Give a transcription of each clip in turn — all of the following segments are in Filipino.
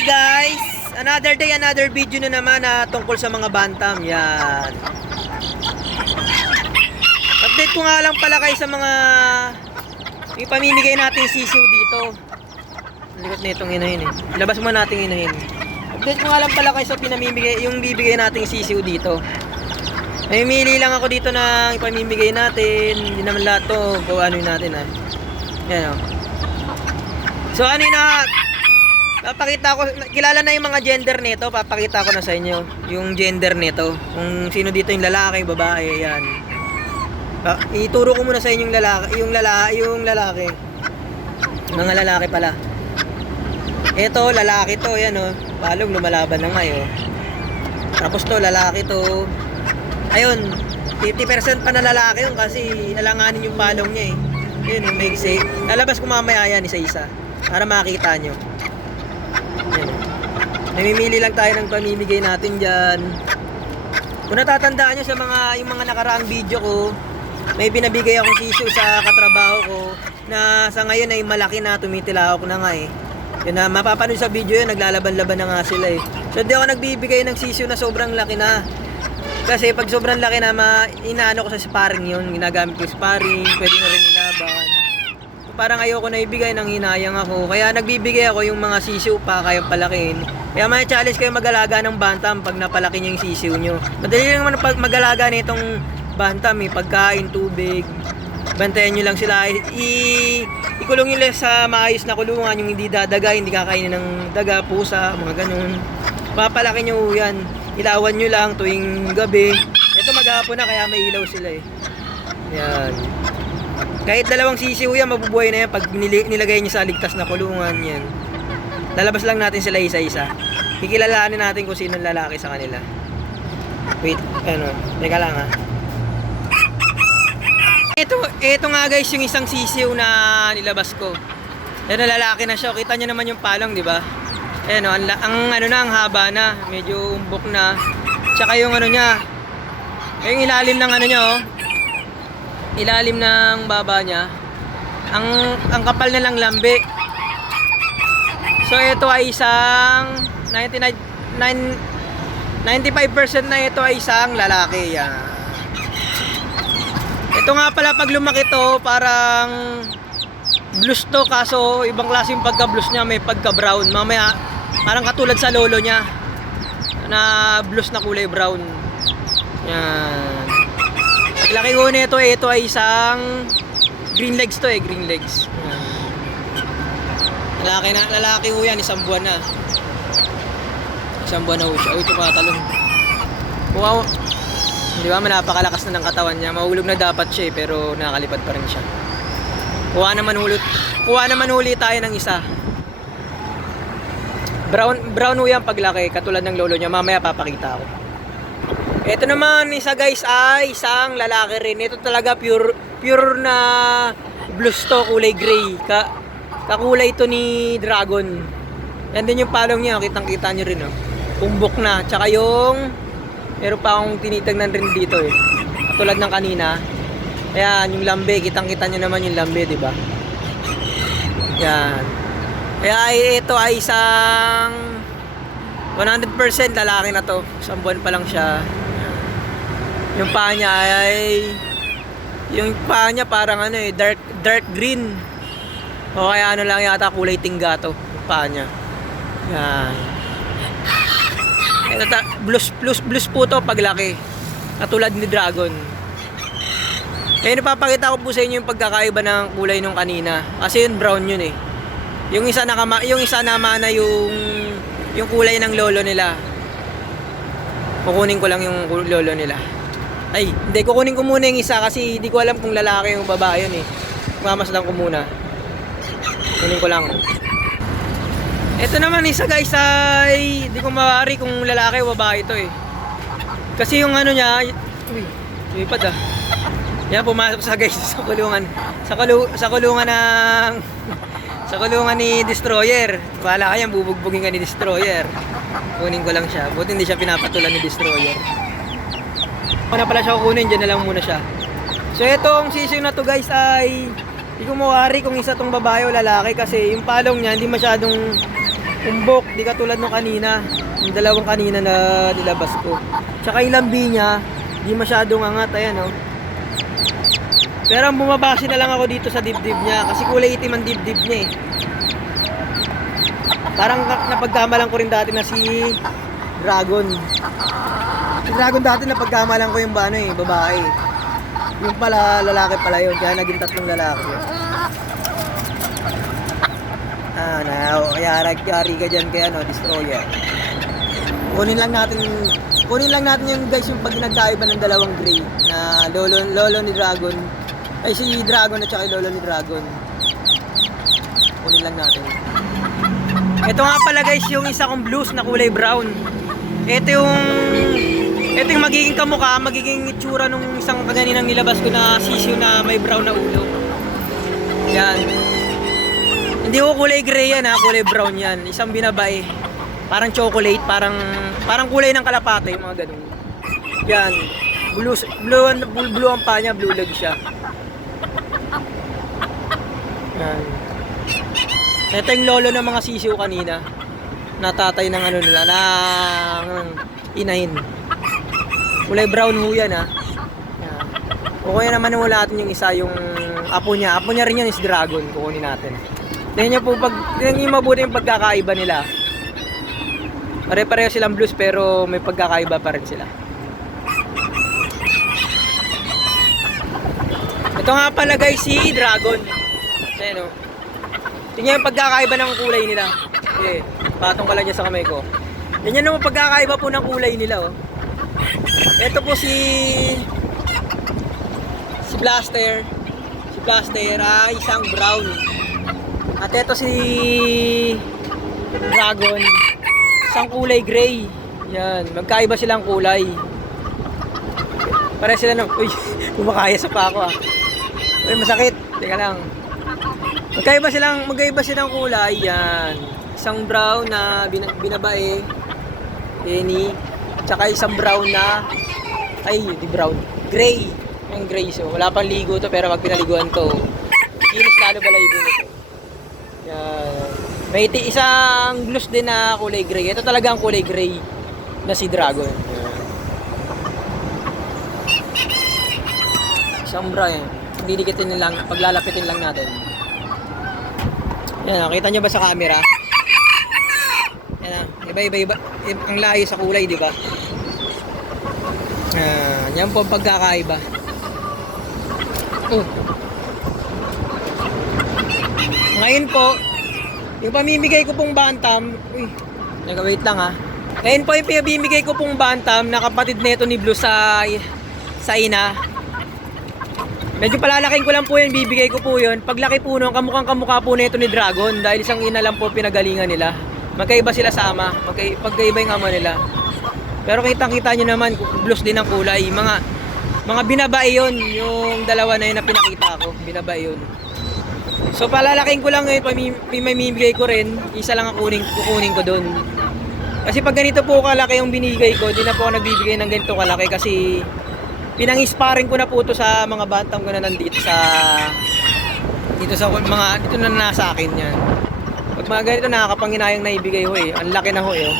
Hi guys! Another day, another video na naman na tungkol sa mga bantam. Yan. Update ko nga lang pala kayo sa mga ipamimigay natin sisiw dito. Likot na itong inahin eh. Labas mo natin inahin. Update ko nga lang pala kayo sa pinamimigay, yung bibigay nating sisiw dito. Namimili lang ako dito ng ipamimigay natin. Hindi naman lahat to kung ano natin ha. Yan o. So ano yun na, papakita ko, kilala na yung mga gender nito, papakita ko na sa inyo yung gender nito. Kung sino dito yung lalaki, babae, yan. Ituro ko muna sa inyo yung lalaki. Mga lalaki pala. Ito, lalaki to, yan o. Palong lumalaban na ngayon. Tapos to, lalaki to. Ayun, 50% pa na lalaki yun kasi alanganin yung palong niya eh. Yun, may say. Lalabas ko mamaya yan isa-isa para makita nyo. Yan. Namimili lang tayo ng pamimigay natin dyan. Kung natatandaan nyo sa yung mga nakaraang video ko, may binabigay akong sisiw sa katrabaho ko na sa ngayon ay malaki na, tumitilawak na nga eh. Yun na, mapapanood sa video yun, naglalaban-laban na nga sila eh. So di ako nagbibigay ng sisiw na sobrang laki na. Kasi pag sobrang laki na, inaano ko sa sparring yun, ginagamit ko sparring, pwede na rin ilaban. So, parang ayoko na ibigay, nang hinayang ako. Kaya nagbibigay ako yung mga sisiw pa, kaya palakin. Kaya may challenge kayo mag-alaga ng bantam pag napalaki nyo yung sisiw nyo. Madali lang naman mag-alaga nitong bantam eh, pagkain, tubig. Bantayan nyo lang sila. Ikulong nyo lang sa maayos na kulungan, yung hindi dadaga, hindi kakainin ng daga, pusa, mga ganun. Papalaki nyo yan. Ilawan nyo lang tuwing gabi. Ito maghapon na kaya may ilaw sila eh. Yan. Kahit dalawang sisiw yan, mabubuhay na yan pag nilagay nyo sa ligtas na kulungan yan. Lalabas lang natin sila isa-isa. Kikilalanin natin kung sino lalaki sa kanila. Wait, teka lang ha. Ito nga guys yung isang sisiw na nilabas ko. Ito lalaki na siya. Kita nyo naman yung palong, di ba? Ayan o, ang haba na, medyo umbok na. Tsaka yung ano niya, yung ilalim ng ano niya ilalim ng baba niya, ang kapal na lang lambi. So ito ay isang 95% na ito ay isang lalaki. Yan. Ito nga pala pag lumaki to, parang blues to, kaso ibang klaseng pagka-blues niya, may pagka-brown. Mamaya parang katulad sa lolo niya na blues na kulay brown. Yan. Paglaki ko nito, ito ay isang green legs to eh, green legs. Yan. Lalaki ho yan, isang buwan na. Isang buwan na ho siya. Uy, ito patalon. Wow. Di ba, napakalakas na ng katawan niya. Mahulog na dapat siya eh, pero nakakalipad pa rin siya. Kuha naman huli tayo ng isa. Brown ho yan paglaki, katulad ng lolo niya. Mamaya papakita ko. Ito naman isa guys ay isang lalaki rin. Ito talaga pure na blues to, kulay gray. Kakulay ito ni Dragon. Yan din yung palong niya, kitang-kita nyo rin umbok na. Tsaka yung meron pa akong tinitignan rin dito eh. Katulad ng kanina. Ayan, yung lambe, kitang-kita nyo naman yung lambe, di ba? Yan. Kaya ito ay isang 100% lalaki na to. Isang buwan pa lang siya. Yung paa niya parang dark green. O kaya lang yata, kulay tingga to. Yung paa niya. Yan. Ito, blues po to paglaki. Katulad ni Dragon. Kaya napapakita ko po sa inyo yung pagkakaiba ng kulay nung kanina. Kasi yun brown yun eh. Yung isa naman na yung kulay ng lolo nila. Kukunin ko lang yung lolo nila. Ay, hindi, kukunin ko muna yung isa kasi hindi ko alam kung lalaki yung babae yun eh. Mamasdan ko muna. Kunin ko lang. Ito naman isa guys ay hindi ko mawari kung lalaki o babae ito eh. Kasi yung ano niya, uy, lumipad ah. Yan, pumasok sa guys sa kulungan. Sa kulungan ni Destroyer. Bahala ka yan, bubugbugin ka ni Destroyer. Kunin ko lang siya. Buti hindi siya pinapatulan ni Destroyer. Kung na pala siya kukunin, dyan na lang muna siya. So itong sisiw na to guys ay hindi ko mawari kung isa tong babae o lalaki kasi yung palong niya hindi masyadong Umbok, di katulad nung kanina. Yung dalawang kanina na nilabas ko. Tsaka yung lambi niya, di masyadong angat. Ayan oh. Pero ang bumabase na lang ako dito sa dibdib niya. Kasi kulay itim ang dibdib niya eh. Parang napagkamalan ko rin dati na si Dragon. Si Dragon dati napagkamalan ko yung babae. Yung pala lalaki pala yun. Kaya naging tatlong lalaki yun. Kaya yari ka dyan kaya Destroyer. Kunin lang natin yung guys yung pag nagkaiba ng dalawang gray na lolo ni Dragon. Ay si Dragon at saka lolo ni Dragon. Kunin lang natin. Ito nga pala guys yung isa kong blues na kulay brown. Ito yung magiging kamukha, magiging itsura nung isang kaganinang nilabas ko na sisiu na may brown na ulo. Yan. Hindi ko kulay gray yan ha, kulay brown yan. Isang binabae. Parang chocolate, parang kulay ng kalapate, mga ganun. Yan. Blue ang pa niya, blue leg siya. Yan. Ito yung lolo ng mga sisiu kanina. Natatay ng nila, ng inahin. Kulay brown ho yan ha. Yan. Kukunin naman wala natin yung isa, yung apo niya. Apo niya rin yan is Dragon, kukunin natin. Tingnan niyo po, tingnan niyo mabuti yung pagkakaiba nila. Pare-pareho silang blues pero may pagkakaiba pa rin sila. Ito nga pala guys si Dragon. Ayan o. Tingnan yung pagkakaiba ng kulay nila. Okay, patong ka lang dyan sa kamay ko. Tingnan yung pagkakaiba po ng kulay nila oh. Ito po si Blaster. Si Blaster ay isang brown. At ito si Dragon, isang kulay gray. Yan, magkaiba silang kulay. Pare sila uy, kumakaya sa pa ako ah. Uy, masakit. Teka lang. Magkaiba silang kulay. Yan. Isang brown na binabae. Denny. Tsaka isang brown na di brown. Gray. Yung gray. So, wala pang ligo to pero pag pinaliguan to, kinis lalo balayibo nito. Yan. May isang blues din na kulay gray. Ito talaga ang kulay gray na si Dragon. Yan. Isang brown. Didikitin lang, paglalapitin lang natin. Yan, nakita nyo ba sa camera? Yan, iba. Ang layo sa kulay, di ba? Yan po ang pagkakaiba. Ngayon po, yung pamimigay ko pong bantam, wait lang ha. Ngayon po yung pamimigay ko pong bantam na kapatid nito ni Blue sa ina. Medyo palalaking ko lang po yun, bibigay ko po yun. Paglaki po nun, kamukha po nito ni Dragon dahil isang ina lang po pinagalingan nila. Magkaiba sila sa ama, pagkaiba yung ama nila. Pero kitang-kita nyo naman, blues din ang kulay. Mga binabae yun, yung dalawa na yun na pinakita ko, binabae yun. So palalaking ko lang ngayon, pamimigay ko rin, isa lang ang kukunin ko dun. Kasi pag ganito po kalaki yung binigay ko, di na po ako nagbibigay ng ganito kalaki kasi pinang-sparring ko na po ito sa mga bantam ko na nandito dito na nasa akin yan. Pag mga ganito nakakapanginayang naibigay ho eh. Ang laki na ho eh.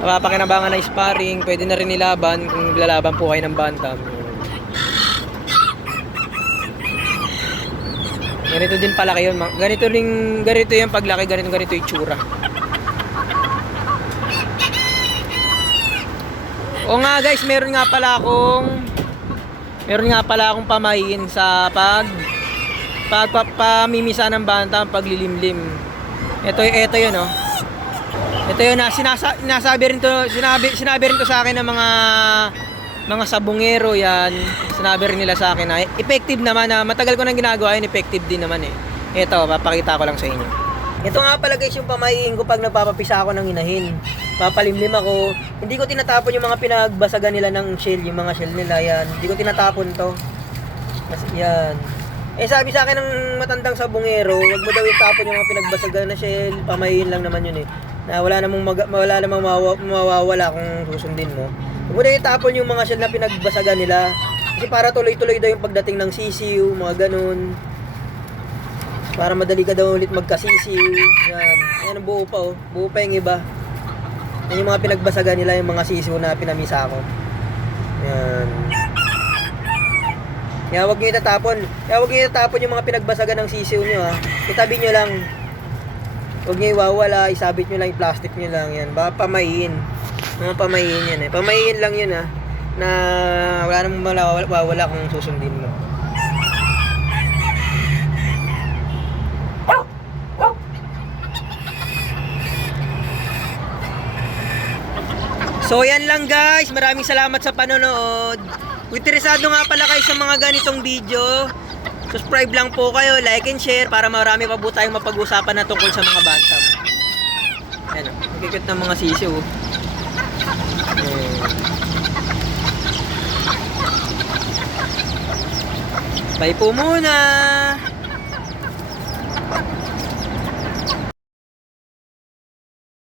Mapapakinabangan na sparring, pwede na rin nilaban kung lalaban po kayo ng bantam. Ganito din palaki yun. Ganito yung paglaki, ganito yung itsura. O nga guys, meron nga pala akong pamahiin sa pagpamimisa ng bantam, paglilimlim. Ito yun oh. Ito yun na sinabi rin to sa akin ng mga sabungero yan. Sinabi rin nila sa akin na effective naman na matagal ko nang ginagawa yun, effective din naman eh. Ito, papakita ko lang sa inyo. Ito nga pala guys yung pamahiin ko pag nagpapapisa ako ng inahin. Papalimlim ako. Hindi ko tinatapon yung mga pinagbasagan nila ng shell, yung mga shell nila yan. Hindi ko tinatapon to. Yan. Sabi sa akin ng matandang sabungero, wag mo daw itapon yung mga pinagbasagan na shell. Pamahiin lang naman yun eh. Na wala namang mawawala kung susundin mo. Huwag mo daw itapon yung mga shell na pinagbasagan nila. Kasi para tuloy-tuloy daw yung pagdating ng sisiu, mga ganun. Para madali ka daw ulit magkasisiw. Yan. Yan ang buo pa oh. Buo pa yung iba. Yan yung mga pinagbasagan nila, yung mga sisiw na pinamisa ko. Yan. Kaya huwag nyo itatapon. Kaya huwag nyo itatapon yung mga pinagbasagan ng sisiw nyo ha. Itabi nyo lang. Huwag nyo iwawala. Isabit nyo lang yung plastic nyo lang. Yan. Baka pamayin. Mga pamayin yan eh. Pamayin lang yun ha. Na wala namang mawawala kung susundin mo. So yan lang guys, maraming salamat sa panonood. Kung interesado nga pala kayo sa mga ganitong video, subscribe lang po kayo, like and share para marami pa po tayong mapag-usapan na tungkol sa mga bantam. Ayan o, magkikit ng mga sisiw. Bye po muna!